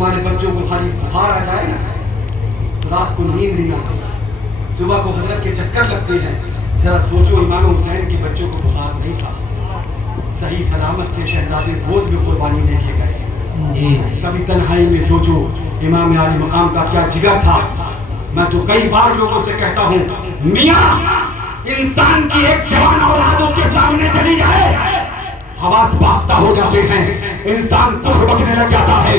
ہمارے بچوں کو خالی بخار آ جائے نا تو رات کو نیند نہیں آتی، صبح کو حضرت کے چکر لگتے ہیں. ذرا سوچو امام حسین کے بچوں کو بخار نہیں تھا، صحیح سلامت تھے، شہزادے گود میں قربانی لے کے گئے. کبھی تنہائی میں سوچو امام عالی مقام کا کیا جگر تھا. میں تو کئی بار لوگوں سے کہتا ہوں میاں انسان کی ایک جوان اولاد اس کے سامنے چلی جائے حواس باختہ ہو جاتے ہیں، انسان کفر بکنے لگ جاتا ہے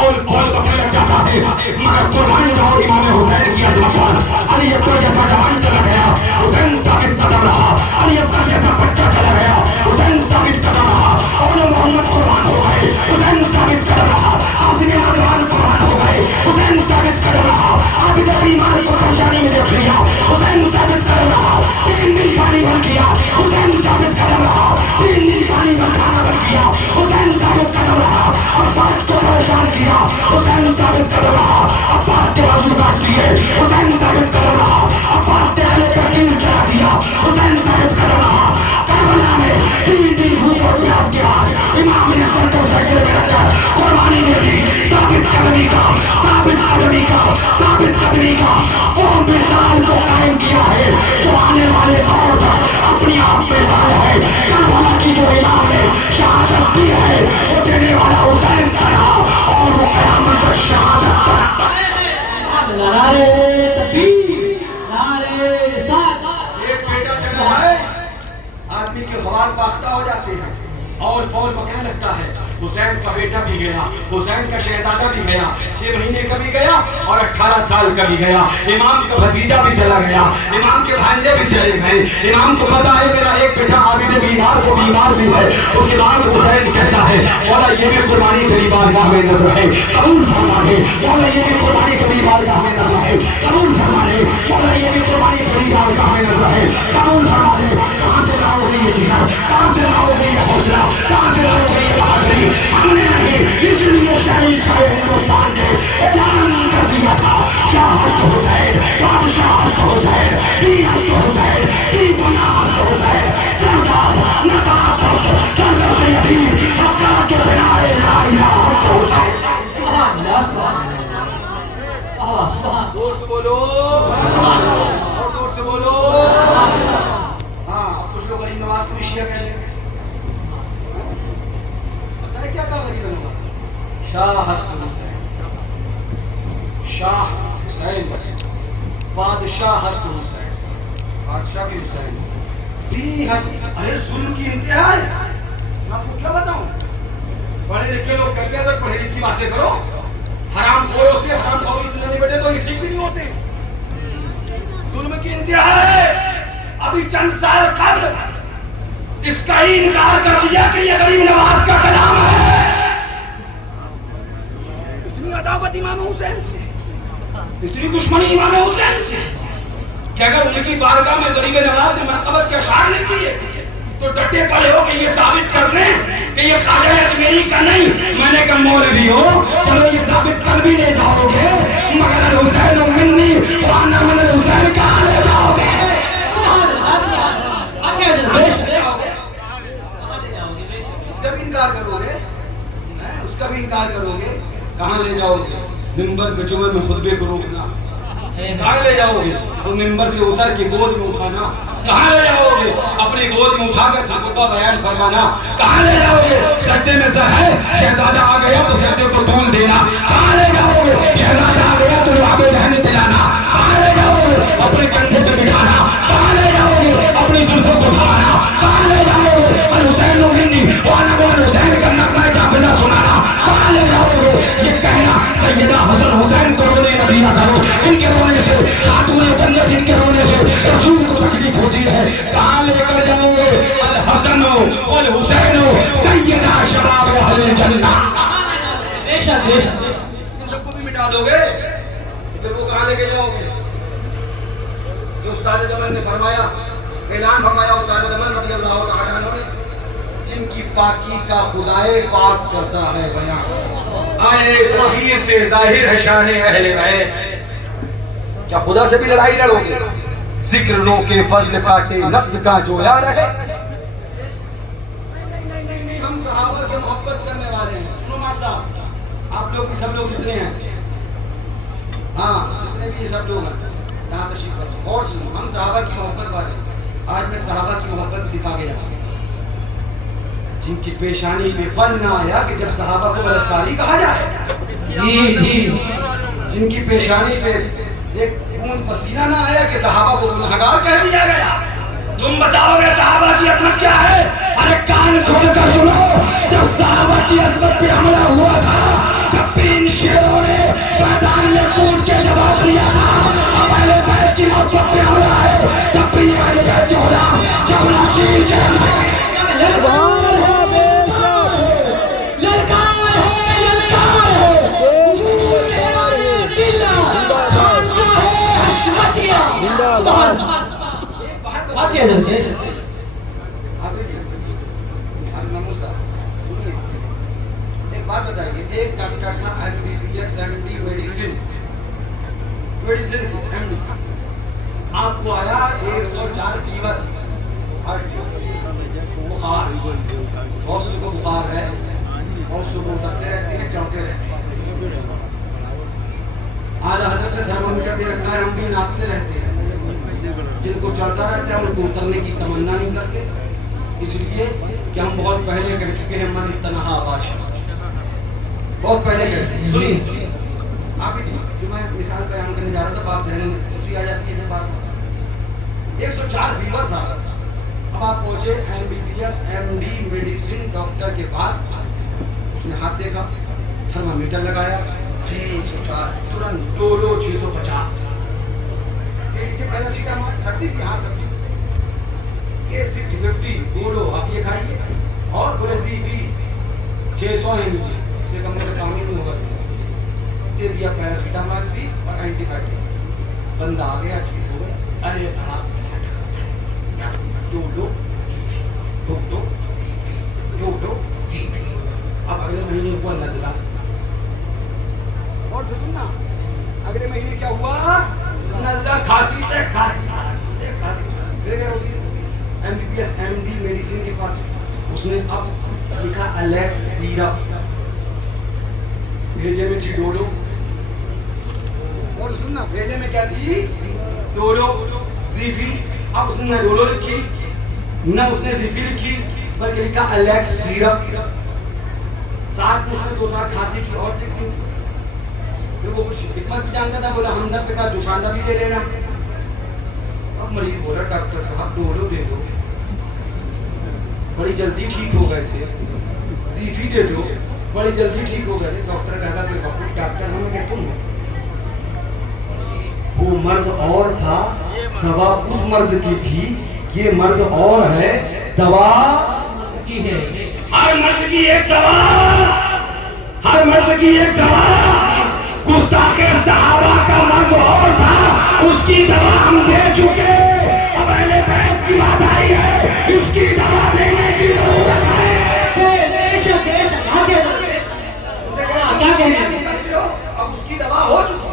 اور فول بکنے لگ جاتا ہے. مگر قربان جاؤ امام حسین کی عظمت پر. علی اکبر جیسا جوان چلا گیا، حسین ثابت قدم رہا. علی اصغر جیسا بچہ چلا گیا، حسین ثابت قدم رہا. اور محمد قربان ہو گئے، حسین ثابت قدم رہا. عاصم نوجوان قربان ہو گئے، حسین ثابت قدم رہا. عابد بیمار کو پریشانی میں دیکھ لیا، حسین ثابت قدم رہا. 3 دن پانی بند کیا، حسین ثابت قدم رہا. 3 دن پانی کھانا بن کیا، حسین ثابت قدم رہا. عباس کو پریشان کیا، حسین ثابت قدم رہا. عباس کے بازو کاٹ دیے، حسین ثابت قدم رہا. عباس کے گلے پر تیر چلا دیا، حسین ثابت قدم رہا. کربلا میں 3 دن بھوک اور پیاس کے بعد امام نے سر کو سجدے میں رکھ کر قربانی دے دی. ثابت قدمی کا، ثابت قدمی کا، ثابت قدمی کا وہ مثال کو قائم کیا ہے جو آنے والے دور تک اپنی آپ مثال ہے. کربلا کی جو امام نے شہادت دی ہے وہ دینے والا حسین تھا اور وہ قیامت تک شہادت تک. نعرہ تکبیر، نعرہ رسالت. ایک بیٹا چلا ہے آدمی کے حواس باختہ ہو جاتے ہیں اور فول بکنے لگتا ہے. حسین کا بیٹا بھی گیا، حسین کا شہزادہ بھی گیا، 6 مہینے کا بھی گیا اور 18 سال کا بھی گیا. امام کا بھتیجا بھی چلا گیا، امام کے بھانجے بھی چلے گئے. امام کو پتا ہے میرا ایک بیٹا عابد بیمار کو بیمار بھی ہے. اس کے بعد حسین کہتا ہے مولا یہ بھی قربانی تیری بارگاہ میں نظر ہے، قبول فرما لے. مولا یہ بھی قربانی تیری بارگاہ میں نظر ہے، قبول فرما لے. مولا یہ بھی قربانی تیری بارگاہ میں نظر ہے، قبول فرما لے. کہاں سے لاؤ گے یہ جگر، کہاں سے لاؤ گے یہ حوصلہ، کہاں سے لاؤ گے یہ بہادری؟ ہم نے نہیں، اس لیے شاہی شاہ ہندوستان نے اعلان کر دیا تھا شاہ ہست حسین، بادشاہ ہست حسین، بی ہست حسین، بی پناہ ہست حسین، سردار نقاب پست درد یتیم حقا کے بنائے لا الہ ہست حسین. سبحان اللہ، سبحان اللہ، سبحان. زور سے بولو اور زور سے بولو. ہاں کچھ لوگ غریب نواز کو بھی شیعہ کہتے ہیں. پتہ ہے کیا کہا غریب نواز؟ شاہ ہست حسین، شاہ حسین، بادشاہ ہست حسین، بادشاہ بھی حسین، بھی ہست. ارے ظلم کی انتہا ہے. میں آپ کو کیا بتاؤں؟ پڑھے لکھے لوگ کہتے ہیں اگر پڑھے لکھی باتیں کرو، حرام خوروں سے حرام خوری سے نہیں بیٹھے تو یہ ٹھیک بھی نہیں ہوتے. ظلم کی انتہا ہے. ابھی چند سال قبل اس کا ہی انکار کر دیا کہ یہ غریب نواز کا کلام ہے. اتنی عداوت امام حسین سے، اتنی دشمنی امام حسین سے کہ اگر ان کی بارگاہ میں غریب نواز نے مرتبت کے اشعار نہیں کیے تو ڈٹے پڑے ہو کہ یہ ثابت کر دیں کہ یہ خواجہ اجمیری کا نہیں. میں نے کہا مولوی ہو چلو یہ ثابت کر بھی لے جاؤ گے مگر الحسین منی وانا من الحسین کہاں لے جاؤ گے؟ سبحان اللہ، سبحان اللہ. آگے بے شک اس کا بھی انکار کرو گے، اس کا بھی انکار کرو گے. کہاں لے جاؤ گے؟ ممبر پہ جمعے میں خطبے کرو گے نا، کہاں لے جاؤ گے؟ اور ممبر سے اتر کے گود میں اٹھانا. کہاں لے جاؤ گے؟ اپنی گود میں اٹھا کر خطبہ بیان فرمانا. کہاں لے جاؤ گے؟ سجدے میں سر ہے، شہزادہ آ گیا تو سجدے کو طول دینا. کہاں لے جاؤ گے؟ شہزادہ آ گیا تو لعاب دہن دلانا. کہاں لے جاؤ گے؟ اپنے کندھے پہ بٹھانا. کہاں لے جاؤ گے؟ اپنی زلفوں کو اٹھانا. کہاں لے جاؤ گے؟ الحسین منی وانا من الحسین کا نغمہ قافلہ سنانا. کہاں لے جاؤ گے؟ یہ کہنا سیدہ حسن حسین کو رونے نبی نہ کرو، ان کے رونے سے خاتون جنت، ان کے رونے سے رسول کو تکلیف ہوتی ہے. کہاں لے کر جاؤ گے؟ الحسن والحسین سیدہ شباب اہل جنہ. بے شک بے شک. ان سب کو بھی مٹا دو گے تو پھر وہ کہاں لے کے جاؤ گے؟ جو استاد زمان نے فرمایا، اعلان فرمایا استاد زمان رضی اللہ تعالیٰ عنہ نے، جن کی پاکی کا خدائے پاک کرتا ہے بیان، آئے تطہیر سے ظاہر ہے شان اہل بیت. کیا خدا سے بھی لڑائی لڑو گے؟ ذکر رو کے فضل کاٹے نفس کا جویا رہے. نہیں ہم صحابہ کے محبت کرنے والے ہیں. سنو ماں صاحب، آپ لوگ بھی سب لوگ جتنے ہیں، ہاں جتنے بھی یہ سب لوگ ہیں یہاں تشریف رکھو اور سنو، ہم صحابہ کی محبت والے، آج میں صحابہ کی محبت دکھا گیا جن کی پیشانی میں پن نہ آیا کہ جب صحابہ کو بدکاری کہا جائے، جن کی پیشانی پہ ایک بوند پسینہ نہ آیا کہ صحابہ کو گنہگار کہہ دیا گیا۔ تم بتاؤ گے صحابہ کی عظمت کیا ہے؟ ارے کان کھول کر سنو، جب صحابہ کی عظمت پہ حملہ ہوا تھا، جب بھی ان شیروں نے میدان میں کود کے جواب دیا تھا، اب اہل بیت کی محبت پہ حملہ ہے، تب بھی یہ اہل بیت جو ہونا جبنا چیل کے سبحان اللہ، بے شک للکار ہے، للکار ہے، شیخ کی للکار ہے، زندہ باد زندہ باد۔ آگے حضرت بے شک۔ ایک بات بتائیے، ایک ڈاکٹر تھا MBBS MD میڈیسن MD، آپ کو آیا 104 فیور، بخار، بہت سے کو بخار ہے، بہت سے کو اترتے رہتے ہیں، چڑھتے رہتے ہیں، اعلیٰ حضرت نے تھرمامیٹر بھی رکھا ہے، ہم بھی ناپتے رہتے ہیں، جن کو چڑھتا رہتا ہے ان کو اترنے کی تمنا نہیں کرتے، اس لیے کہ ہم بہت پہلے کہہ چکے ہیں من تنہا بادشاہ، بہت پہلے کہتے ہیں۔ سنیے آپ ہی جو میں مثال بیان کرنے جا رہا تھا، بات ذہن میں خوشی آ جاتی ہے، بات 104 فیور تھا، اب آپ پہنچے MBBS MD میڈیسن ڈاکٹر کے پاس، اس نے ہاتھ دیکھا، تھرمامیٹر لگایا، 104 ترنت ڈولو 650، پیراسیٹامول سردی کی، ہاں سردی، یہ 650 ڈولو آپ یہ کھائیے، اور بولے ZB 600 mg، اس سے کم میں کام ہی نہیں ہوگا، دے دیا پیراسیٹامول بھی اور اینٹی بائیوٹک، بندہ آ گیا، ٹھیک ہو گیا۔ ارے ڈولو اب اگلے مہینے ہوا نزلہ، اور سننا اگلے مہینے کیا ہوا؟ نزلہ، کھانسی، پھر گئے MBBS MD میڈیسن کے پاس، اس نے اب لکھا الیکس سیرپ، بھیجے میں تھی ڈولو، اور سننا بھیجے میں کیا تھی؟ ڈولو زیفی، اب اس نے نہ ڈولو لکھی نہ اس نے زیفی لکھی، بلکہ لکھا الیکس سیرپ، ساتھ میں اس نے 2 4 کھانسی کی اور لکھی، پھر وہ کچھ حکمت بھی جانتا تھا، بولا ہمدرد کا جوشاندہ بھی دے لینا۔ اب مریض بولا ڈاکٹر صاحب ڈولو دے دو، بڑی جلدی ٹھیک ہو گئے تھے، زیفی دے دو، بڑی جلدی ٹھیک ہو گئے تھے۔ ڈاکٹر کہتا کہ ڈاکٹر ہم کہ تم وہ مرض اور تھا، دوا اس مرض کی تھی، یہ مرض اور ہے، دوا کی ہے، ہر مرض کی ایک دوا، ہر مرض کی ایک دوا، گستاخ صحابہ کا مرض اور تھا، اس کی دوا ہم دے چکے، اب اہل بیت کی بات آئی ہے، اس کی دوا دینے کی ضرورت ہے۔ بے شک بے شک۔ آگے حضرت کیا کہنا ہے؟ اب اس کی دوا ہو چکی،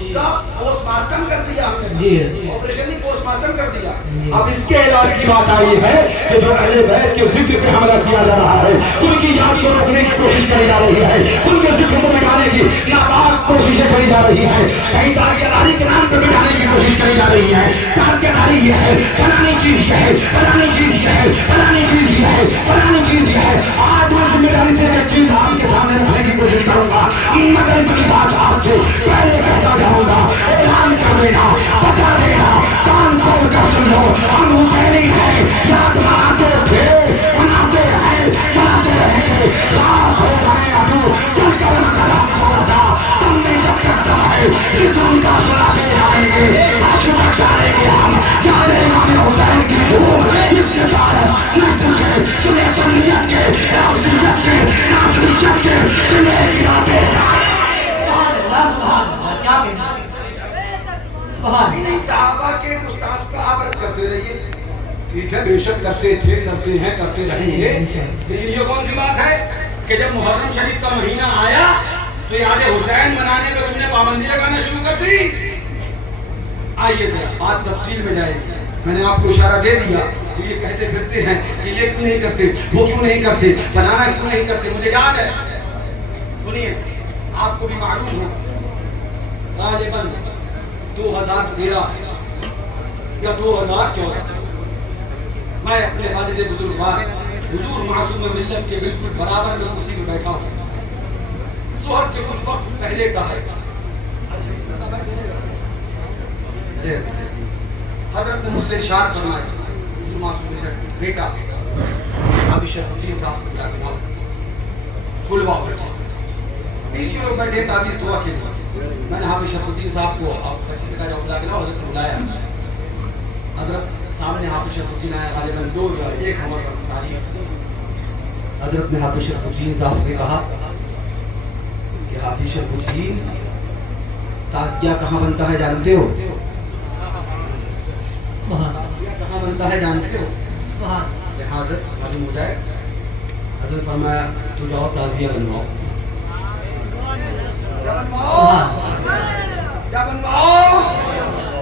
اس کا پوسٹ مارٹم کر دیا ہم نے، آپریشن نہیں پوسٹ مارٹم کر دیا، اب اس کے علاج کی بات آئی ہے کہ جو اہل بیت کے ذکر پہ حملہ کیا جا رہا ہے، ان کی یاد کو روکنے کی کوشش کری جا رہی ہے، ان کے ذکر کو مٹانے کی ناپاک کوششیں کری جا رہی ہیں، کہیں تاریخ کے نام پہ مٹانے کی کوشش کری جا رہی ہے، تاریخ یہ ہے، فلانی چیز یہ ہے، فلانی چیز یہ ہے، فلانی چیز یہ ہے، فلانی چیز یہ ہے۔ آج میں ذمہ داری سے ایک چیز آپ کے سامنے رکھنے کی کوشش کروں گا، مگر اتنی بات آپ سے پہلے کہتا جاؤں گا، اعلان کر دینا، بتا دینا، کان کھول کر سن لو، ہم حسینی ہیں، یاد مناتے تھے، مناتے ہیں، مناتے رہیں گے، رات ہو جائے ابو چل کر مگر ہم تھوڑا سا تم نے جب تک دم ہے ذکر ان کا سناتے جائیں گے، آج تک ڈالیں گے ہم یاد امام حسین کی دھوم، اس کے فارس نجد کے سنے بنیت کے افضلیت کے ناصریت کے قلعے گراتے جائیں۔ سبحان اللہ، سبحان اللہ، کیا کہنا ہے؟ سبحان اللہ۔ صحابہ کے گستاخ کا آپ رد کرتے رہیے، ٹھیک ہے، بے شک کرتے تھے، کرتے ہیں، کرتے رہیں گے، لیکن یہ کون سی بات ہے کہ جب محرم شریف کا مہینہ آیا تو یاد حسین منانے پہ تم نے پابندی لگانا شروع کر دی؟ آئیے ذرا بات تفصیل میں جائے گی، میں نے آپ کو اشارہ دے دیا، تو یہ کہتے پھرتے ہیں کہ یہ کیوں نہیں کرتے، وہ کیوں نہیں کرتے، بنانا کیوں نہیں کرتے، مجھے یاد ہے، سنیے آپ کو بھی معلوم ہو غالباً 2013 یا 2014 میں اپنے والد بزرگوار حضور معصوم ملت کے بالکل برابر میں اسی میں بیٹھا ہوں. ظہر سے کچھ وقت پہلے کا ہے. حضرت نے مجھ سے ارشاد فرمایا حضور معصوم ملت بیٹا ابھی شرف الدین صاحب کو جا کے بہت کھلواؤ بچے سے 20 لوگ بیٹھے تعویذ دعا کے لیے. میں نے حافظ شرف الدین صاحب کو بچے سے کہا جاؤ بلا کے لاؤ. حضرت نے بلایا. حضرت سامنے حافظ شرف الدین آیا. غالباً 2001 عمر کا تاریخ. حضرت نے حافظ شرف الدین صاحب سے کہا کہ حافظ شرف الدین تازکیہ کہاں بنتا ہے جانتے ہو؟ کہاں بنتا ہے جانتے ہو؟ حضرت معلوم ہو جائے. حضرت فرمایا تو جاؤ تازیہ بنواؤ.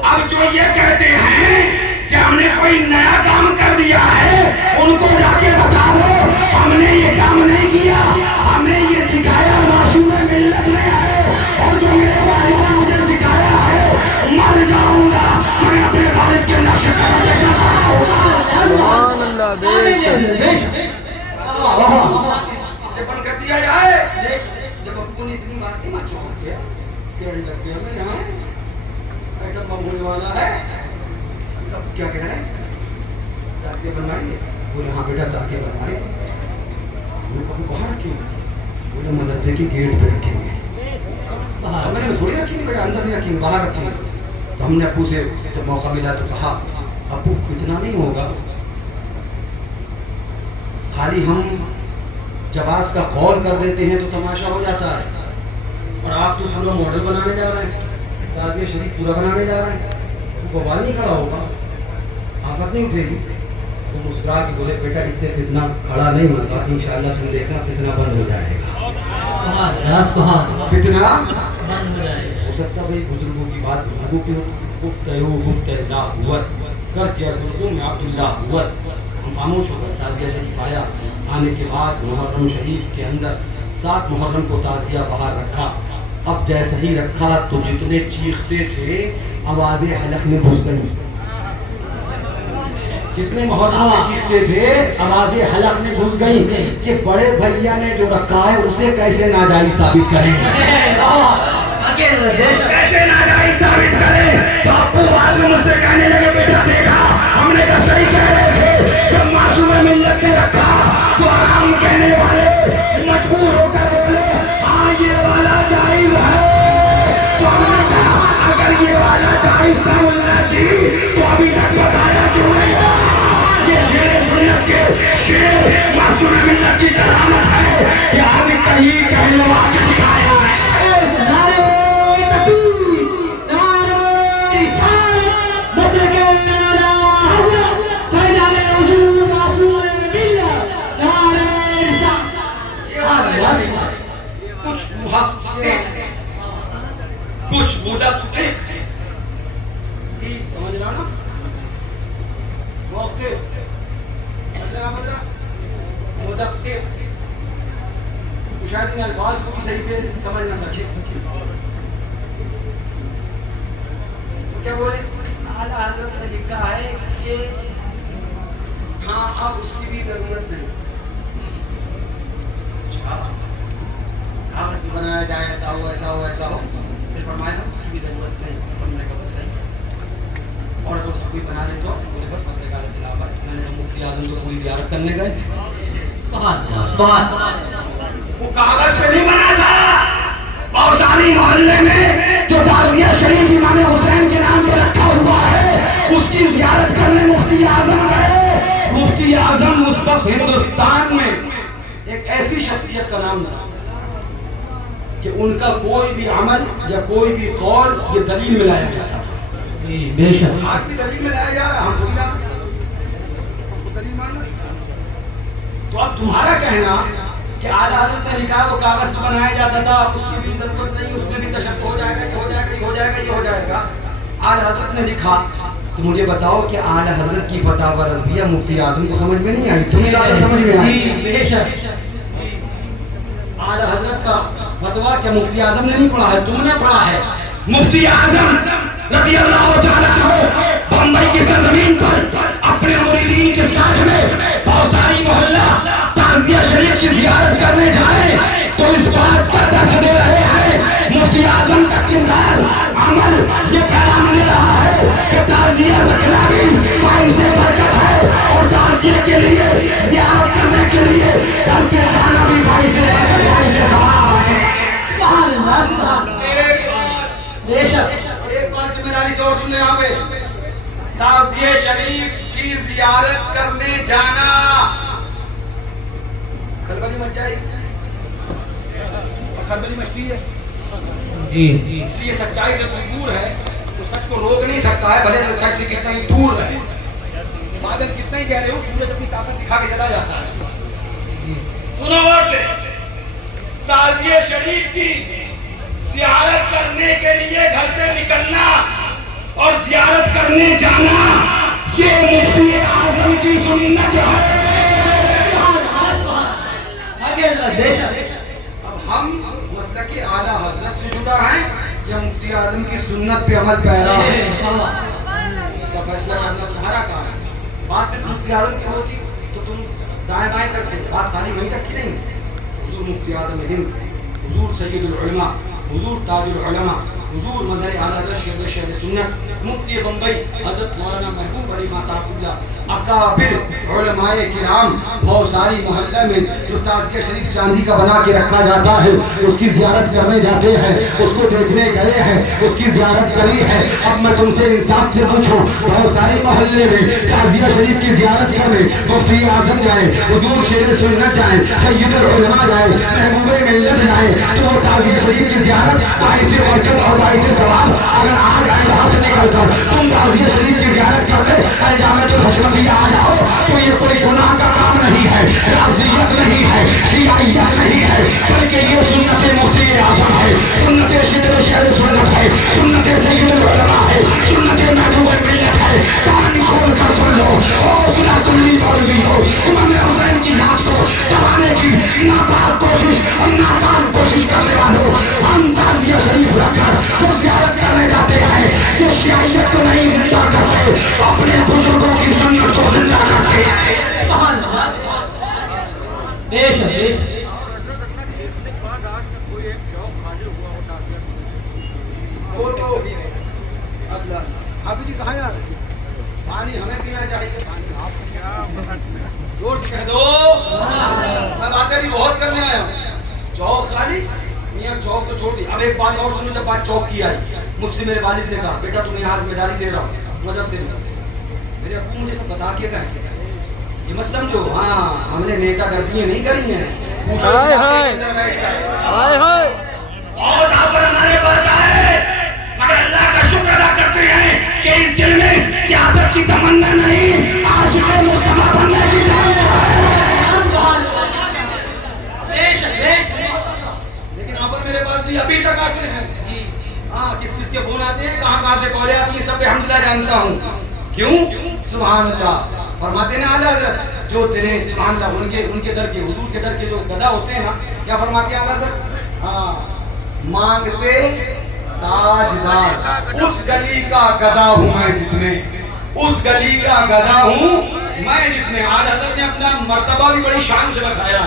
اب جو یہ کہتے ہیں کہ ہم نے کوئی نیا کام کر دیا ہے ان کو جا کے بتا دو ہم نے یہ کام نہیں کیا. ہمیں یہ سکھایا معصوم ملت نے ہے اور جو میرے والد نے مجھے سکھایا ہے مر جاؤں گا میں اپنے والد کے نقش قدم پہ چل رہا ہوں. سبحان اللہ. بے شک اسے بند کر دیا جائے. جب ابو نے اتنی بات کی ماں چوک کیا کہنے لگتے ہیں یہاں ایٹم بم ہونے والا ہے. تب کیا کہہ رہے ہیں تازیہ بنوائیں گے. بولے ہاں بیٹا تازیہ بنوائیں. باہر رکھیں گے. بولے مدرسے کے گیٹ پہ رکھیں گے. میں نے تھوڑی رکھیں گے بیٹا اندر نہیں رکھیں گے باہر رکھیں گے. تو ہم نے ابو سے جب موقع ملا تو کہا ابو اتنا نہیں ہوگا خالی ہم جواز کا قول کر دیتے ہیں تو تماشا ہو جاتا ہے اور آپ تو پورا ماڈل بنانے جا رہے ہیں تازیہ شریف پورا بنانے جا رہے ہیں. بوال نہیں کھڑا ہوگا آفت نہیں اٹھے گی. تو مسکرا کے بولے بیٹا اس سے فتنہ کھڑا نہیں ہوگا انشاءاللہ تم دیکھنا فتنہ بند ہو جائے گا. فتنہ بند ہو جائے گا. ہو سکتا بھائی بزرگوں کی بات بزرگوں کی گفت اللہ ہوت کر کے اردو میں عبداللہ ہوت. ہم خاموش ہو گئے. تازیہ شریف آیا. آنے کے بعد محرم شریف کے اندر 7 محرم کو تازیہ باہر رکھا. اب جیسے ہی رکھا تو جتنے چیختے تھے آوازیں حلق میں گھس گئی. جتنے محرم میں چیختے تھے آوازیں حلق میں گھس گئی کہ بڑے بھیا نے جو رکھا ہے اسے کیسے ناجائز ثابت کریں. کیسے ناجائز ثابت کریں. تو ابو بعد میں مجھ سے کہنے لگے بیٹا دیکھا ہم نے کہا صحیح کہہ رہے تھے جب معصوم ملت نے رکھا تو آرام کہنے والے مجبور ہو کر بولے ہاں یہ والا جائز ہے. تو ہم نے کہا اگر یہ والا جائز تھا ملنا جی تو ابھی تک بتایا کیوں نہیں. یہ شیر سنت کے شیر معصوم ملت کی کرامت ہے کہ ابھی کہیں کہلوا کے دکھایا ہے. کچھ مدقق سمجھ رہا نا مدقق شاید ان الفاظ کو بھی صحیح سے سمجھ نہ سکے. کیا بولے اعلیٰ حضرت نے لکھا ہے کہ ہاں اب اس کی بھی ضرورت نہیں. کاغذ بنایا جائے ایسا ہو ایسا ہو ایسا ہو فرمایا نا اس کی بھی ضرورت نہیں. بننے کا بس صحیح اور اگر اس کو کوئی بنا دے تو بولے بس مسئلے کا خلاف ہے. میں نے تو مفتی اعظم کو پوری زیارت کرنے گئے. وہ کاغذ پہ نہیں بنا تھا. باوسانی محلے میں جو تازیہ شریف امام حسین کے نام پہ رکھا ہوا ہے اس کی زیارت کرنے مفتی اعظم گئے. مفتی اعظم اس وقت ہندوستان میں ایک ایسی شخصیت کا نام تھا کہ ان کا کوئی بھی عمل یا کوئی بھی قول یہ دلیل میں لایا جاتا تھا. بے شک آج بھی دلیل میں لایا جا رہا ہے. ہم کو دلیل ماننا. تو اب تمہارا کہنا کہ اعلیٰ حضرت نے لکھا وہ کاغذ تو بنایا جاتا تھا اس کی بھی ضرورت نہیں اس میں بھی تشدد ہو جائے گا یہ ہو جائے گا یہ ہو جائے گا یہ ہو جائے گا. اعلیٰ حضرت نے لکھا تو مجھے بتاؤ کہ اعلیٰ حضرت کی فتح و رضویہ مفتی اعظم کو سمجھ میں نہیں آئی. تمہیں زیادہ سمجھ میں آئی. اعلیٰ حضرت کا فتوا کیا مفتی اعظم نے نہیں پڑھا ہے، تم نے پڑھا ہے. مفتی اعظم رضی اللہ تعالیٰ عنہ بمبئی کی سرزمین پر اپنے مریدین کے ساتھ میں بھوساری محلہ تعزیہ شریف کی زیارت کرنے جائیں تو اس بات کا درس دے رہے ہیں. مفتی اعظم کا کردار عمل یہ پیغام دے رہا ہے کہ تعزیہ رکھنا بھی باعث برکت ہے اور تعزیہ کے لیے زیارت کرنے کے لیے گھر سے جانا بھی باعث برکت باعث ثواب ہے. سبحان اللہ سبحان بے شک. ایک بات ذمہ داری سے اور سن لیں یہاں پہ، تعزیہ شریف کی زیارت کرنے جانا کھلبلی مچ جائے اور کھلبلی مچتی ہے جی اس لیے سچائی سے دور ہے تو سچ کو روک نہیں سکتا ہے، بھلے سچ سے کتنا ہی دور ہے. بادل کتنا ہی گہرے ہو، سورج اپنی طاقت دکھا کے چلا جاتا ہے. سنو غور سے، تعزیہ شریف کی زیارت کرنے کے لیے گھر سے نکلنا اور زیارت کرنے جانا یہ مفتی اعظم کی سنت ہے. اب ہم مسلک اعلیٰ حضرت سے جدا ہیں یا مفتی اعظم کی سنت پہ عمل پیرا ہے؟ اس کا فیصلہ کرنا تمہارا کام ہے. بات صرف مفتی اعظم کی ہوتی تو تم دائیں بائیں کرتے، بات خالی وہیں تک کی نہیں. حضور مفتی اعظم ہند، حضور سید العلماء، حضور تاج العلماء، حضور مظہر اعلیٰ حضرت شیخ شہر سنت مفتی بمبئی حضرت مولانا محبوب علی خان صاحب اللہ اکابر علماء کرام بھوساری محلہ میں جو تعزیہ شریف چاندی کا بنا کے رکھا جاتا ہے اس کی زیارت کرنے جاتے ہیں، اس کو دیکھنے گئے ہیں، اس کی زیارت کری ہے. اب میں تم سے انصاف سے پوچھوں، بھوساری محلے میں تعزیہ شریف کی زیارت کرنے مفتی اعظم جائیں، حضور شیر سنت جائیں، سید العلماء جائیں، محبوب ملت جائیں تو وہ تعزیہ شریف کی زیارت باعث برکت اور باعث ثواب. اگر آج عیدگاہ سے نکل کر تم تعزیہ شریف کی زیارت کرتے جامعۃ الحشمتیہ آ جاؤ تو یہ کوئی گناہ کا کام نہیں ہے، رافضیت نہیں ہے، شیعیت نہیں ہے، بلکہ یہ سنت مفتی اعظم ہے، سنت شیر شہر سنت ہے، سنت سید العلماء ہے، سنت محبوب ملت ہے. کان کھول کر سن لو، حوصلہ کلی مولوی ہو، امام حسین کی یاد کو دبانے کی ناپاک کوشش اور ناکام کوشش کرنے والوں، ہم تعزیہ شریف رکھ کر تو زیارت کرنے جاتے ہیں. یہ شیعیت کو نہیں زندہ کرتے، اپنے بزرگوں کی سنت کو زندہ کرتے ہیں. سبحان اللہ بے شک بے شک. وہ تو اللہ حافظ جی کہاں یار پانی ہمیں پینا چاہیے. زور سے کہہ دو، میں باتیں بھی بہت کرنے آیا ہوں. چوک خالی میاں چوک تو چھوڑ دی. اب ایک بات اور سنو، جب بات چوک کی آئی مجھ سے میرے والد نے کہا بیٹا تمہیں یہاں ذمہ داری دے رہا ہوں مدرسے میں. میرے ابو مجھے سب بتا کے کہیں یہ مت سمجھو ہاں ہم نے نیتا گردیاں نہیں کری ہیں. ہائے ہائے ہائے ہائے اور آپ ہمارے پاس آئے مگر اللہ کا شکر ادا کرتے ہیں کہ اس دل میں سیاست کی تمنا نہیں، عاشق مصطفیٰ بننے کی تمنا ہے. بے شک بے شک. لیکن آپ میرے پاس بھی ابھی تک آتے ہیں. ہاں کس کس کے فون آتے ہیں، کہاں سے کالیں آتی ہیں، سب الحمدللہ جانتا ہوں. کیوں؟ سبحان اللہ. فرماتے ہیں اعلیٰ حضرت جو تیرے سبحان اللہ ان کے در کے حضور کے در کے جو گدا ہوتے ہیں نا، کیا فرماتے ہیں اعلیٰ حضرت؟ ہاں مانگتے تاجدار، اس گلی کا گدا ہوں میں جس میں، اس گلی کا گدا ہوں میں جس میں. اعلیٰ حضرت نے اپنا مرتبہ بھی بڑی شان سے بتایا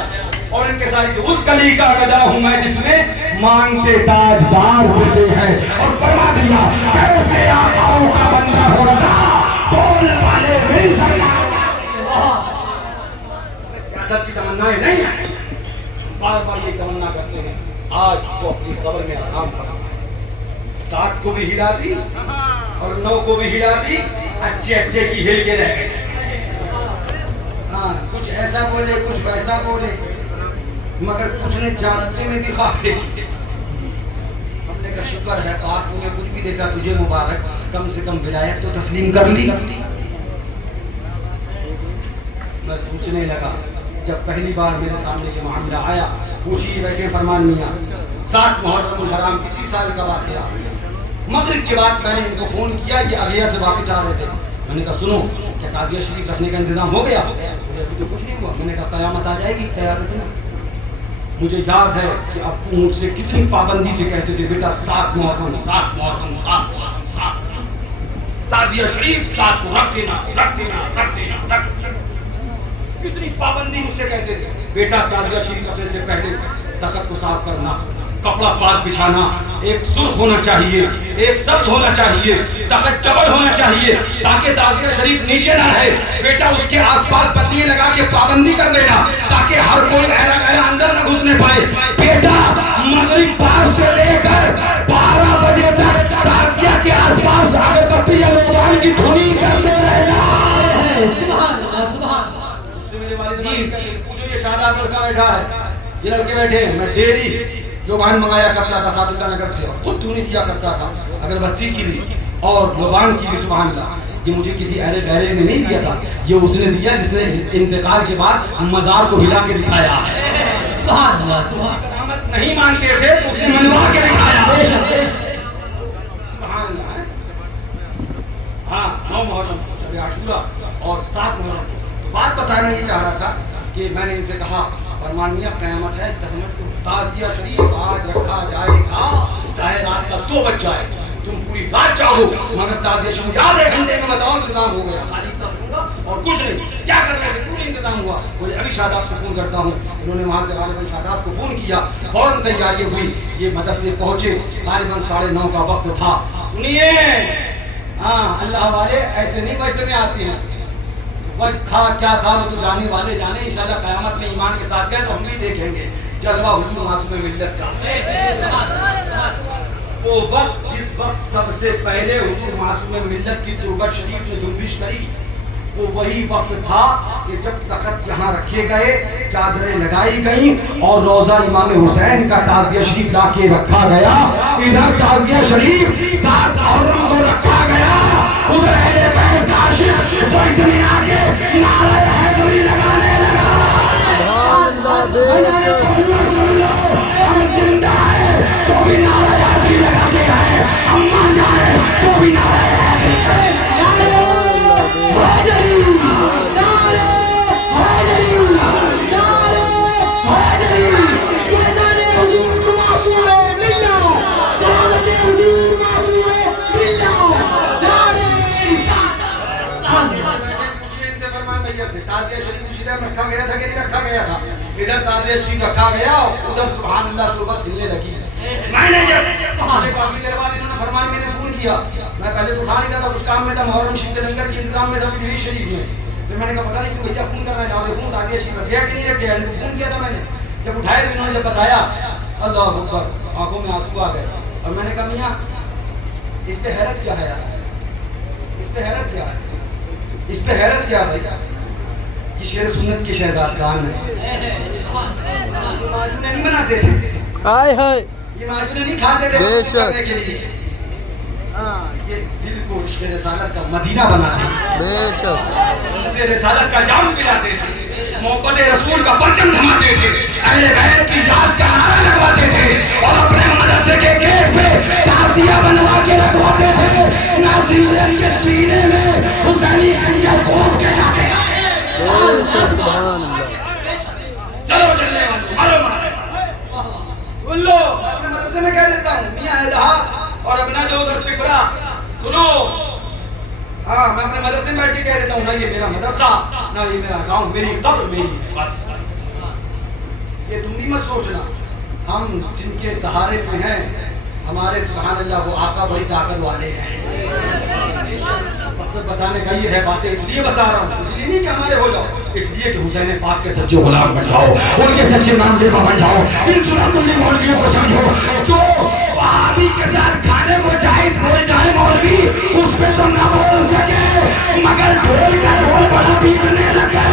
اور ان کے ساتھ اس گلی کا گدا ہوں میں جس میں مانگتے تاجدار ہوتے ہیں. اور فرما دیا کیسے آقاؤں کا بندہ ہو رہا بول والے بھی سرکار. سیاست کی تمنائیں نہیں ہیں، بار بار یہ تمنا کرتے ہیں. آج تو اپنی قبر میں آرام کرا، 7 کو بھی ہلا دی اور 9 کو بھی ہلا دی، اچھے اچھے کی ہل کے رہ گئے. ہاں کچھ ایسا بولے کچھ ویسا بولے مگر کچھ نے جانتے میں بھی خواب دیکھی. ہم نے کہا شکر ہے آپ نے کچھ بھی دیکھا، تجھے مبارک، کم سے کم ولایت تو تسلیم کر لی. میں سوچنے لگا جب پہلی بار میرے سامنے یہ معاملہ آیا، پوچھیے بیٹھے فرمان میاں 60 محرم الحرام اسی سال کا واقعہ. مغرب کے بعد میں نے ان کو فون کیا، یہ اگیا سے واپس آ رہے تھے. میں نے کہا سنو کیا تعزیہ شریف رکھنے کا انتظام ہو گیا؟ ابھی تو کچھ نہیں ہوا. میں نے کہا قیامت آ جائے گی تیار رکھنا. مجھے یاد ہے کہ ابو مجھ سے کتنی پابندی سے کہتے تھے بیٹا 7 محرم 7 محرم 7 محرم 7 تعزیہ شریف 7 کو رکھ دینا رکھ دینا رکھ دینا رکھ دینا. کتنی پابندی مجھ سے کہتے تھے بیٹا تعزیہ شریف کرنے سے پہلے تخت کو صاف کرنا, کپڑا پاک بچھانا, ایک سرخ ہونا چاہیے, ایک سبز ہونا چاہیے, تخت ڈبل ہونا چاہیے تاکہ تعزیہ شریف نیچے نہ رہے. بیٹا اس کے آس پاس پتیاں لگا کے پابندی کر دینا تاکہ ہر کوئی اندر نہ گھسنے پائے. بیٹا مغرب 5 سے لے کر 12 بجے تک تعزیہ کے آس پاس اگربتی یا لوبان کی دھنی کرتے رہنا. سبحان اللہ سبحان اللہ. میرے والد پوچھو یہ شاداب لڑکا بیٹھا ہے, یہ لڑکے بیٹھے ہیں, میں ڈیری لوبان منگایا کرتا تھا سعد اللہ نگر سے, خود دھونی کیا کرتا تھا اگربتی کی بھی اور لوبان کی بھی. سبحان اللہ. یہ مجھے کسی اہل گہرے نے نہیں دیا تھا, یہ اس نے دیا جس نے انتقال کے بعد مزار کو ہلا کے دکھایا ہے. سبحان اللہ سبحان اللہ. کرامت نہیں مانتے تھے تو اس نے منوا کے دکھایا. سبحان اللہ. ہاں 9 محرم شب عاشورہ اور 7 محرم. بات بتانا یہ چاہ رہا تھا کہ میں نے ان سے کہا فرمان میاں قیامت ہے, تعزیہ شریف آج رکھا جائے گا چاہے رات کا 2 بج جائے, تم پوری رات چاہو مگر تعزیہ شریف آدھے گھنٹے میں بتاؤ انتظام ہو گیا, خالی دوں گا اور کچھ نہیں. کیا کر رہے ہیں, پورا انتظام ہوا. مجھے ابھی شاداب کو فون کرتا ہوں, انہوں نے وہاں سے غالباً شاداب کو فون کیا, فوراً تیاری ہوئی, یہ مدرسے پہنچے, غالباً 9:30 کا وقت تھا. سنیے ہاں اللہ والے ایسے نہیں بیٹھنے میں آتے ہیں, وقت تھا کیا تھا وہ تو جانے والے جانے. انشاءاللہ قیامت میں ایمان کے ساتھ گئے تو ہم بھی دیکھیں گے جلوہ حضور معصوم ملت کا. وہ وقت جس وقت سب سے پہلے حضور معصوم ملت کی تربت شریف نے جنبش کری, وہ وہی وقت تھا کہ جب تخت یہاں رکھے گئے, چادریں لگائی گئیں اور روضہ امام حسین کا تعزیہ شریف لا کے رکھا گیا. ادھر تعزیہ شریف 7 محرم کو رکھا گیا, ادھر اہل بیت عاشق وہ اتنے آگے نعرہ حیدری لگانے لگا. سبحان اللہ بے شک. ہم زندہ ہیں تو بھی نعرہ حیدری لگاتے ہیں, ہم مر جائیں تو بھی نعرہ حیدری. تعزیہ شریف اسی ٹائم رکھا گیا تھا کہ نہیں رکھا گیا تھا؟ ادھر تعزیہ شریف رکھا گیا, ادھر سبحان اللہ تربت ہلنے لگی. میں نے جب کافی دیر بعد انہوں نے فرمایا, میں نے فون کیا, میں پہلے تو اٹھا نہیں رہا تھا, کچھ کام میں تھا, محرم شریف کے لنگر کے انتظام میں تھا دلی شریف میں. پھر میں نے کہا پتا نہیں کیوں بھیا فون کرنا چاہو, فون تعزیہ شریف رکھ گیا کہ نہیں رکھ گیا, ان کو فون کیا تھا میں نے. جب اٹھایا تو انہوں نے جب بتایا, اللہ اکبر, آنکھوں میں آنسو آ گئے. اور میں نے کہا میاں اس پہ حیرت کیا ہے یار, اس پہ حیرت کیا ہے, اس پہ حیرت کیا بھائی, یہ شیر سنت کے شہزاد خان ہے. ماجونے نہیں بناتے تھے, ہائے ہائے, یہ ماجونے نہیں کھاتے تھے بے شک کرنے کے لیے. ہاں یہ دل کو عشق رسالت کا مدینہ بناتے تھے, بے شک. اسے رسالت کا جام پلاتے تھے, محبت رسول کا پرچم تھماتے تھے, اہل بیت کی یاد کا نعرہ لگواتے تھے اور اپنے مدرسے کے گیٹ پہ تعزیہ بنوا کے رکھواتے تھے. ناصرین کے سینے میں حسینی انجل کھود کے جاتے ہیں. سبحان اللہ. چلو چلنے والے مرو مرو بولو, اپنے مدرسے میں کہہ دیتا ہوں میاں الہا اور اپنا جو ادھر پپرا سنو. ہاں میں اپنے مدرسے میں بیٹھ کے کہہ دیتا ہوں, نہ یہ میرا مدرسہ, نہ یہ میرا گاؤں, میری قبر میری بس. یہ تم بھی مت سوچنا, ہم جن کے سہارے پہ ہیں ہمارے سبحان اللہ وہ آقا بڑی طاقت والے ہیں. مقصد بتانے کا یہ ہے, باتیں اس لیے بتا رہا ہوں, اس لیے نہیں کہ ہمارے ہو جاؤ, اس لیے کہ حسین پاک کے سچے غلام بن جاؤ, ان کے سچے نام لیوا بن جاؤ. ان سنت اللہ مولویوں کو سمجھو, جو وہابی کے ساتھ کھانے کو جائز بول جائے مولوی, اس پہ تو نہ بول سکے مگر ڈھول کا ڈھول بڑا پیٹنے لگے.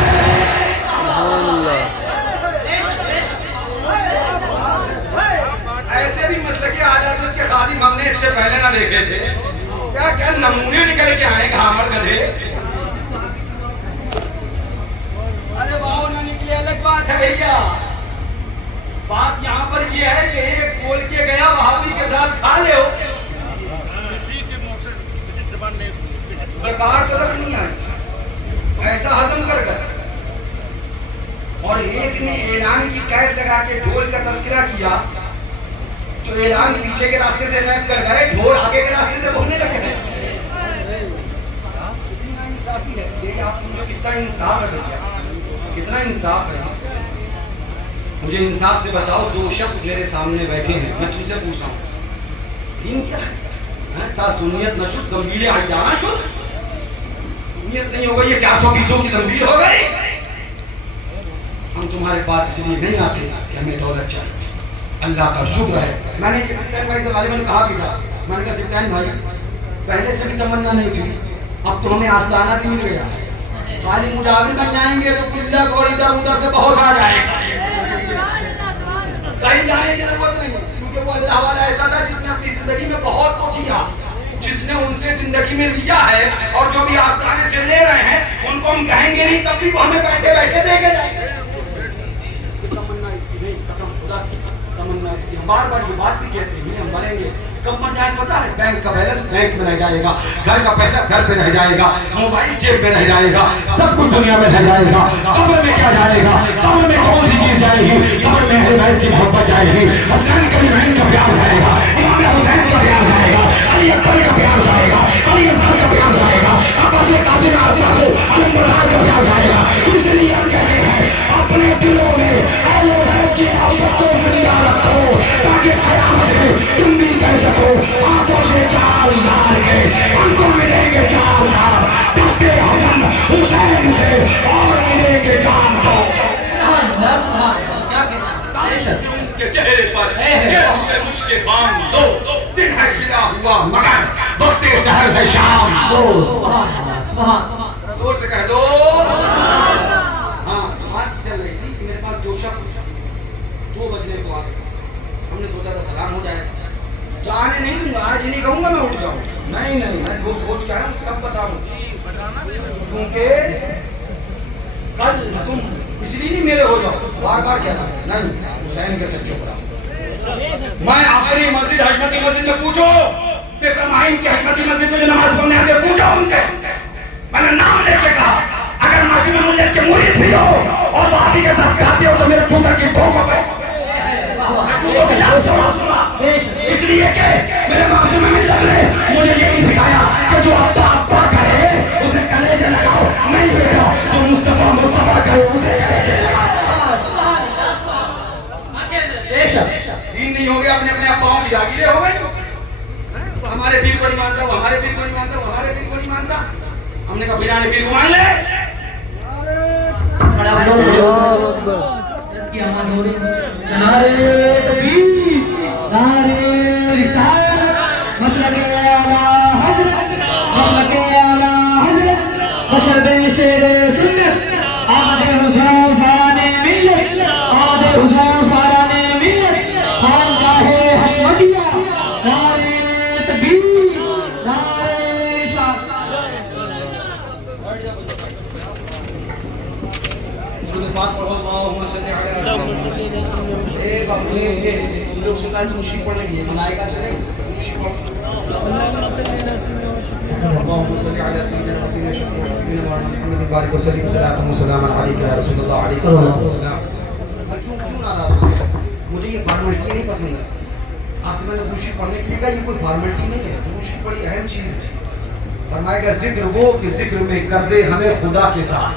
ایسے بھی مسلکی آزاد کے خادم ہم نے اس سے پہلے نہ دیکھے تھے, کیا کیا نمونے نکل کے آئے گھامڑ گدھے. ارے باؤ نہ نکلے الگ بات ہے بھیا, بات یہاں پر یہ ہے کہ ایک بول کے گیا وہابی کے ساتھ کھا لے ہو, برکار طرف نہیں آئی, ایسا ہضم کر کر اور ایک نے اعلان کی قید لگا کے ڈھول کا تذکرہ کیا، جو اعلان پیچھے کے راستے سے میپ کر گئے، ڈھول آگے کے راستے سے بولنے لگے ہیں۔ کتنا انصافی ہے یہ، آپ سمجھو کتنا انصاف ہے بھیا، کتنا انصاف ہے۔ مجھے انصاف سے بتاؤ، دو شخص میرے سامنے بیٹھے ہیں، میں تم سے پوچھ رہا ہوں دین کیا ہے؟ تا سنیت نشد زنبیل عیانہ شد، سنیت نہیں ہو گئی، یہ 420 کی زنبیل ہو گئی۔ ہم تمہارے پاس اس لیے نہیں آتے کہ ہمیں دولت چاہیے، اللہ کا شکر ہے۔ میں نے سلطان بھائی سے غالباً کہا بھی تھا، میں نے کہا سلطان بھائی پہلے سے بھی تمنا نہیں تھی، اب تو ہمیں آستانہ بھی مل گیا، خالی مجاور بن جائیں گے تو قلت اور ادھر ادھر سے بہت آ جائے گا، کہیں جانے کی ضرورت نہیں، کیونکہ وہ اللہ والا ایسا تھا جس نے اپنی زندگی میں بہت کو دیا، جس نے ان سے زندگی میں لیا ہے، اور جو بھی آستانے سے لے رہے ہیں ان کو ہم کہیں گے نہیں، تب بھی وہ ہمیں بیٹھے بیٹھے دے کے جائیں گے۔ تمنا اس کی نہیں، قسم خدا کی تمنا اس کی، ہم بار بار یہ بات بھی کہتے ہیں ہم مریں گے، کب مر جائیں پتا ہے؟ بینک کا بیلنس بینک میں رہ جائے گا، گھر کا پیسہ گھر پہ رہ جائے گا، موبائل جیب میں رہ جائے گا، سب کچھ دنیا میں رہ جائے گا، قبر میں کیا جائے گا؟ قبر میں کون سی چیز جائے گی؟ قبر میں اہل بیت کی محبت جائے گی، حسین کبھی بہن کا پیار جائے گا، امام حسین کا پیار جائے گا، علی اکبر کا پیار جائے گا، علی اصغر کا پیار جائے گا، عباس قاسم عباس علم بردار کا پیار جائے گا۔ اس لیے ہم کہتے ہیں اپنے دلوں میں اہل بیت کی محبت کو زندہ رکھو، تاکہ قیامت میں تم بھی کہہ سکو آنکھوں سے چار یار کے ان کو ملیں گے چار یار، دستے حسن حسین سے اور ملیں گے جان کو۔ سبحان اللہ سبحان اللہ، کیا کہنا ہے؟ کے چہرے پر یہ ہوئے مشکے بام دو، دن ہے کھلا ہوا مگر وقت سحر ہے شام دو۔ سبحان اللہ سبحان اللہ، زور سے کہہ دو۔ ہاں بات چل رہی تھی کہ میرے پاس جو شخص 2 بجنے کو آ گئے، ہم نے سوچا تھا سلام ہو جائے، جانے نہیں دوں گا، آج ہی نہیں کہوں گا میں اٹھ جاؤں، نہیں میں وہ سوچ کے آیا کب بتاؤں، کیونکہ کل تم اس لیے نہیں میرے ہو جاؤ، بار بار کہنا نہیں حسین کے سچ چپ رہا۔ میں اپنی مسجد حشمتی مسجد میں پوچھو، ابراہیم کی حشمتی مسجد میں جو نماز پڑھنے آتے پوچھو ان سے، میں نے نام لے کے کہا اگر مسجد میں ملت کے مرید بھی ہو اور وہابی کے ساتھ کھاتے ہو تو میرے چوٹا کی بھوکوں پہ اس لیے کہ میرے معصوم ملت نے مجھے یہ بھی سکھایا کہ جو ابا ابا کرے اسے کلیجے لگاؤ، نہیں بیٹا جو مصطفیٰ مصطفیٰ کرے اسے کلیجے لگاؤ۔ دین نہیں ہو گیا، اپنے اپنے اباؤں کی جاگیریں ہو گئی، ہمارے پیر کو نہیں مانتا، وہ ہمارے پیر کو نہیں مانتا، وہ ہمارے پیر کو نہیں مانتا، ہم نے کہا پھرانے پیر کو مان لے۔ اللہ اکبر، نعرے تکبیر، نعرے رسالت، مسلک اعلیٰ حضرت، مسلک اعلیٰ حضرت، مشرب شیر سنت، آمد حضور فاران ملت، آمد حضور فاران ملت، خانقاہ حشمتیہ، نعرے تکبیر، نعرے رسالت۔ اللہم صلی علی تم لوگ سے کہا تم شیع پڑھنے کے لیے ملائکہ سے نہیں، تم شیع پڑھ۔ اللہم صلی علی سیدنا نبینا شفیعنا محمد بارک وسلم صلاۃ و سلام علیک یا رسول اللہ علیہ السلام۔ کیوں ناراض ہو گئے؟ مجھے یہ فارمیلٹی نہیں پسند ہے، آپ سے میں نے دوشی پڑھنے کے لیے کہا یہ کوئی فارمیلٹی نہیں ہے، دوشی بڑی اہم چیز ہے۔ فرمائے گا ذکر وہ کہ ذکر میں کر دے ہمیں خدا کے ساتھ،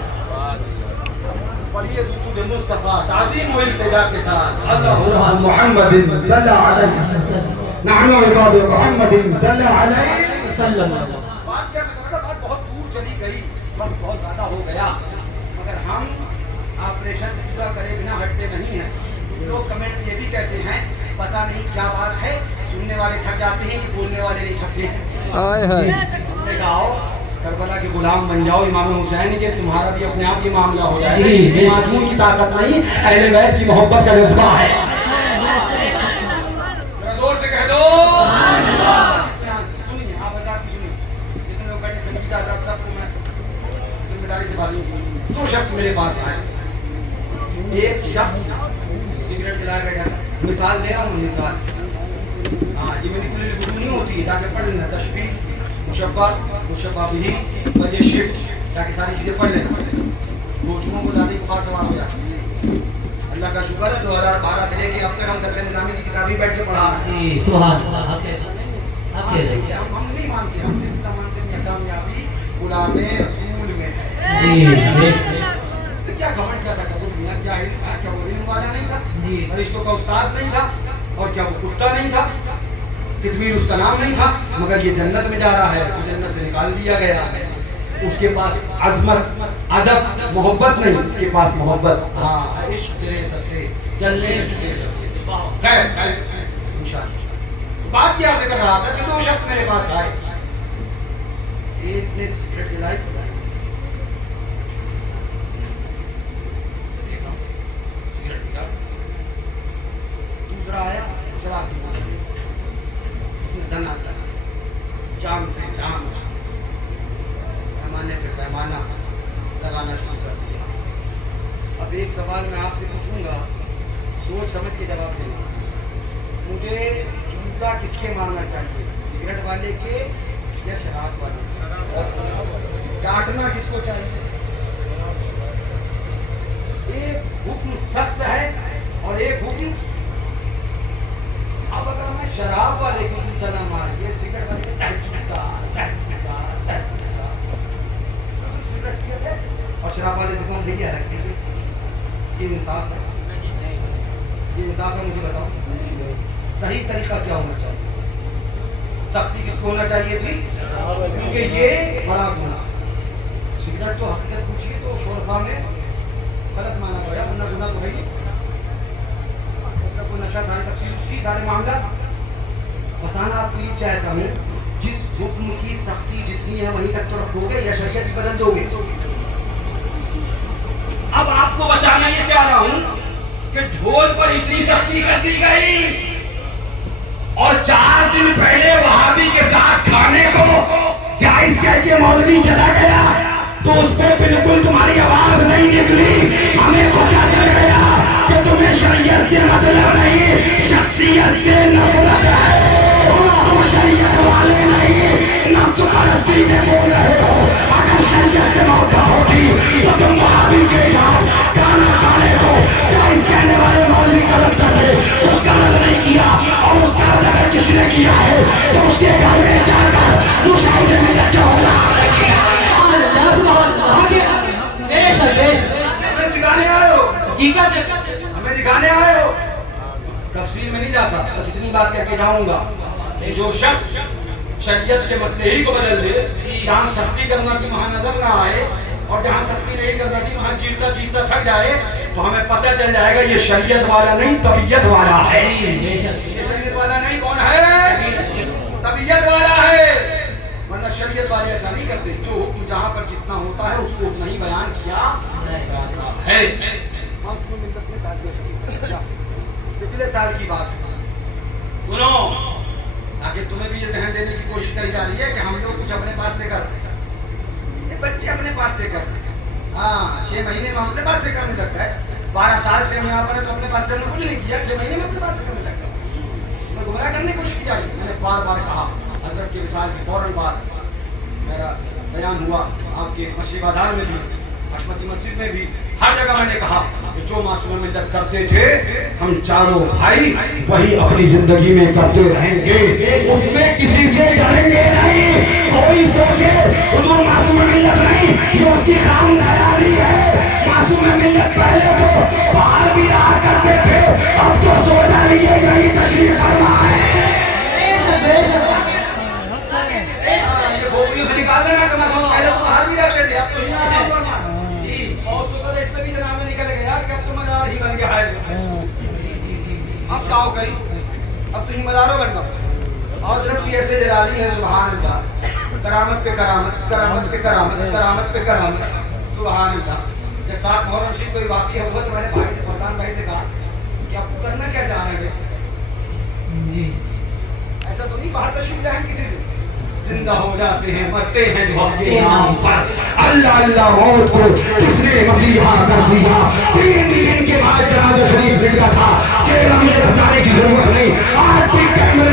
پڑھیے سود مصطفیٰ تعظیم و التجا کے ساتھ، اللہم محمد صلی علیہ نحن عباد محمد صلی علیہ وسلم۔ بات کیا میں کہا بات بہت دور چلی گئی، وقت بہت زیادہ ہو گیا، مگر ہم آپریشن پورا کرے بنا ہٹتے نہیں ہیں۔ لوگ کمنٹ یہ بھی کہتے ہیں پتہ نہیں کیا بات ہے، سننے والے تھک جاتے ہیں، یہ بولنے والے نہیں تھکتے ہیں۔ آئے ہائے، ہم نے کہا آؤ کربلا کے غلام بن جاؤ امام حسین کے، تمہارا بھی اپنے آپ یہ معاملہ ہو جائے گا۔ یہ معصوم کی طاقت نہیں، اہل بیت کی محبت کا جذبہ ہے۔ زور سے کہہ دو سنیے، آپ حضرات کی سنیے، جتنے لوگ بیٹھے سنگیتا حضرات سب کو میں ذمہ داری سے بات کروں۔ 2 شخص میرے پاس آئے، ایک شخص سگریٹ جلائے بیٹھا، مثال دے رہا ہوں، مثال، ہاں یہ میری کلی گرو نہیں ہوتی ہے تاکہ پڑھ لینا، تشبیہ مشبہ مشبہ بھی وجہ شفٹ تاکہ ساری چیزیں پڑھ لینا، موجودوں کو زیادہ بخار سوار ہو جائے۔ اللہ کا شکر ہے 2012 سے لے کے اب تک ہم درس نظامی کی کتابیں بیٹھ کے پڑھا رہے ہیں. جی سبحان اللہ. آپ کے ہم نہیں مانتے, ہم صرف اتنا مانتے ہیں کامیابی غلام رسول میں ہے. جی تو کیا گھمنڈ کیا تھا کہ وہ میاں کیا علم تھا, کیا وہ علم والا نہیں تھا, جی فرشتوں کا استاد نہیں تھا, اور کیا وہ کتا نہیں تھا, کتمیر اس کا نام نہیں تھا, مگر یہ جنت میں جا رہا ہے تو جنت سے نکال دیا گیا. اس کے پاس عظمت, ادب, محبت نہیں, اس کے پاس محبت, ہاں عشق دے سکتے, جلنے سے دے سکتے. خیر انشاءاللہ بات کیا عرض کر رہا تھا کہ 2 شخص میرے پاس آئے. ایک نے سگریٹ جلائی, سگریٹ پیا, دوسرا آیا شراب پیا, اس نے دنا جام پہ جام, پیمانے پہ پیمانہ لگانا شروع کر دیا. اب ایک سوال میں آپ سے پوچھوں گا, سوچ سمجھ کے جواب دینا. مجھے جوتا کس کے مارنا چاہیے, سگریٹ والے کے یا شراب والے کے؟ ڈانٹنا کس کو چاہیے؟ ایک حکم سخت ہے اور ایک حکم. اب اگر میں شراب والے کو جوتا نہ مار, یہ سگریٹ والے اور شراب والے سے کون بھیا رکھ دیجیے, یہ انصاف ہے, یہ انصاف ہے. مجھے بتاؤ صحیح طریقہ کیا ہونا چاہیے؟ سختی کس کو ہونا چاہیے تھی, کیونکہ یہ بڑا گناہ. سگریٹ تو حقیقت پوچھیے تو شورفا میں غلط مانا گیا, ورنہ گناہ تو ہے ہی. کوئی نشہ ساری تفصیل اس کی سارے معاملات بتانا آپ کو یہ چاہتا ہوں. جس حکم کی سختی جتنی ہے وہیں تک تو رکھو گے یا شریعت ہی بدل دو گے؟ اب آپ کو بچانا یہ چاہ رہا ہوں کہ ڈھول پر اتنی سختی کر دی گئی اور 4 دن پہلے وہابی کے ساتھ کھانے کو جائز کہہ کے مولوی چلا گیا تو اس پہ بالکل تمہاری آواز نہیں نکلی. ہمیں پتا چل گیا کہ تمہیں شریعت سے مطلب نہیں, شخصیت سے نفرت ہے. تم شریعت والے نہیں, نفس پرستی میں بول رہے ہو. اگر شریعت سے محبت ہوتی تو تم وہابی کے ساتھ کھانا کھانے کو جائز کہنے والے مولوی کا رد کرتے. اس کا رد نہیں کیا, اور اس کا رد اگر کسی نے کیا ہے تو اس کے گھر میں جا کر مشاہدے میں لگ کے ہونا کیا. ہمیں سکھانے آئے ہو, ہمیں دکھانے آئے ہو. تفصیل میں نہیں جاتا, بس اتنی بات کر کے جاؤں گا. جو شخص شریعت کے مسئلے ہی کو بدل دے, جہاں سختی کرنا تھی وہاں نظر نہ آئے, اور جہاں سختی نہیں کرنا تھی وہاں چیختا چیختا تھک جائے, تو ہمیں پتہ چل جائے گا یہ شریعت والا نہیں طبیعت والا ہے. یہ شریعت والا نہیں کون ہے, طبیعت والا ہے. ورنہ شریعت والے ایسا نہیں کرتے, جو حکم جہاں پر جتنا ہوتا ہے اس کو اتنا ہی بیان کیا جاتا ہے. پچھلے سال کی بات سنو, تاکہ تمہیں بھی یہ ذہن دینے کی کوشش کری جا رہی ہے کہ ہم لوگ کچھ اپنے پاس سے کر, یہ بچے اپنے پاس سے کر. ہاں 6 مہینے میں اپنے پاس سے کرنے لگتا ہے. 12 سال سے ہم یہاں پر ہیں تو اپنے پاس سے ہم نے کچھ نہیں کیا, 6 مہینے میں اپنے پاس سے کرنے لگتا ہے. ہمیں گمراہ کرنے کی کوشش کی جائے. میں نے بار بار کہا, حضرت کے وصال کے فوراً بعد میرا بیان ہوا, آپ کے مشرق بازار میں بھی, حشمتی مسجد میں بھی, ہر جگہ میں نے کہا کہ جو معصوم ملت کرتے تھے ہم چاروں بھائی وہی اپنی زندگی میں کرتے رہیں گے, اس میں کسی سے ڈریں گے نہیں. کوئی سوچے حضور معصوم ملت نہیں, یہ اس کی خام خیالی ہے. معصوم ملت پہلے تو باہر بھی رہا کرتے تھے, اب تو سوچا لیے یہی تشریف فرما ہے. نکال دینا کہ پہلے تو باہر بھی رہتے تھے, اب تو یہاں فرما. اور شکر اس پہ بھی جناب نکل گیا کہ اب تو مزار ہی بن گیا ہے. اب کیا کری, اب تو ہی مزاروں بن گیا. اور حضرت بھی ایسے جلالی ہیں سبحان اللہ, کرامت پہ کرامت, کرامت پہ کرامت, کرامت پہ کرامت, سبحان اللہ. جب ساتھ محرم شریف کوئی واقعہ ہوا تو میں نے بھائی سے, فرقان بھائی سے کہا کہ آپ کرنا کیا چاہ رہے ہیں, ایسا تو نہیں باہر تشریف جائیں کسی دن, زندہ ہو جاتے ہیں مرتے ہیں جو آپ کے نام پر. اللہ اللہ موت کو کس نے مسیحا کر دیا. 3 دن کے بعد جنازہ شریف نکلا تھا. چہرہ مجھے بتانے کی ضرورت نہیں, آج بھی کیمرے